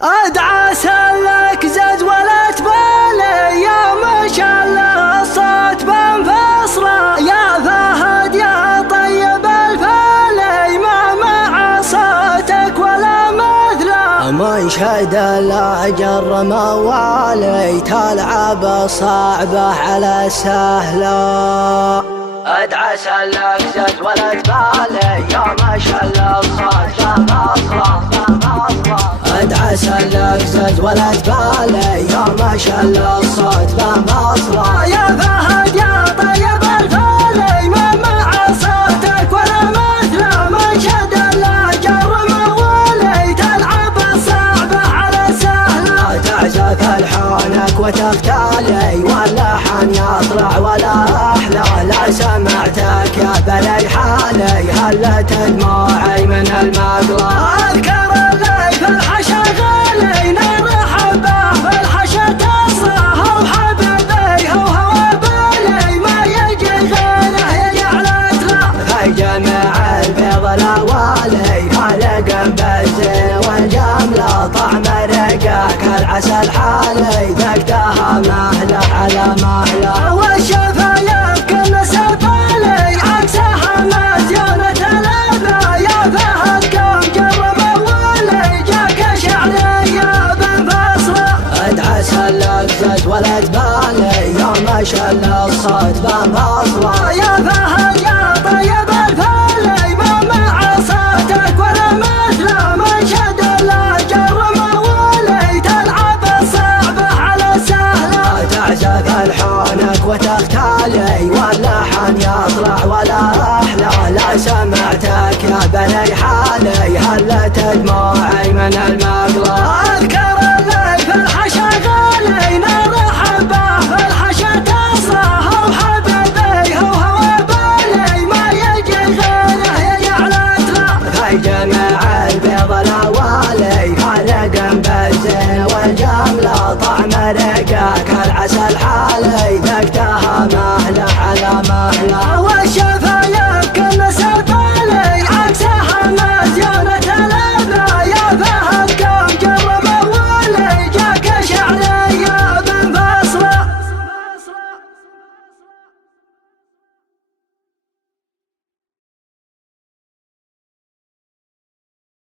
ادعى سلك زز ولا تبالي يا ما شاء الله الصوت بنفصله يا فهد يا طيب الفالي ما مع صوتك ولا مثله من شهد الاجر موالي تلعب صعبه على سهله ادعى سلك زز ولا تبالي يا ما شاء الله الصوت بنفصله ادعى سلك زز ولا تبالي يا ما شاء الله الصوت بمصره يا فهد يا طيب الفالي ما مع صوتك ولا مثله من شد الاجر موالي تلعب الصعبه على سهله تعزف الحانك وتختالي واللحن يطلع ولا احلى لا سمعتك يا بلي حالي هلت دموعي من المقلة اذكر اللي في الحشا غالي نرحب به في الحشا تصره وحبيبي هو بالي ما يجي غيره يجعلت له في جميع البيض الاوالي خالق بالزين والجمله طعم رقاك العسل حالي ذقتها مهله على مهله والشفايف كل سفالي عكسها مزيانة الأذى يا فهد كم جرب أولي جاك شعرية بنفصله ادعى سلك زز ولا تبالي يا ما شاء الله الصوت بنفصله يا فهد يا طيب الفالي ما مع صوتك ولا مثله من شد الاجر موالي تلعب الصعبه على سهله تعزف الحانك وتختالي واللحن يطلع ولا احلى لا سمعتك يا بني حالي هلت دموعي من المقلة اذكر اللي في الحشا غالي نرحب به في الحشا تصره وحبيبي هو بالي ما يجي غيره يجعلت له في جميع البيض الاوالي خالق بالزين والجمله طعم رقاك العسل حالي ذقتها مهله على مهله والشفايف كل سفالي عكسها مزيانة الأذى يا فهد كم جرب أولي جاك شعري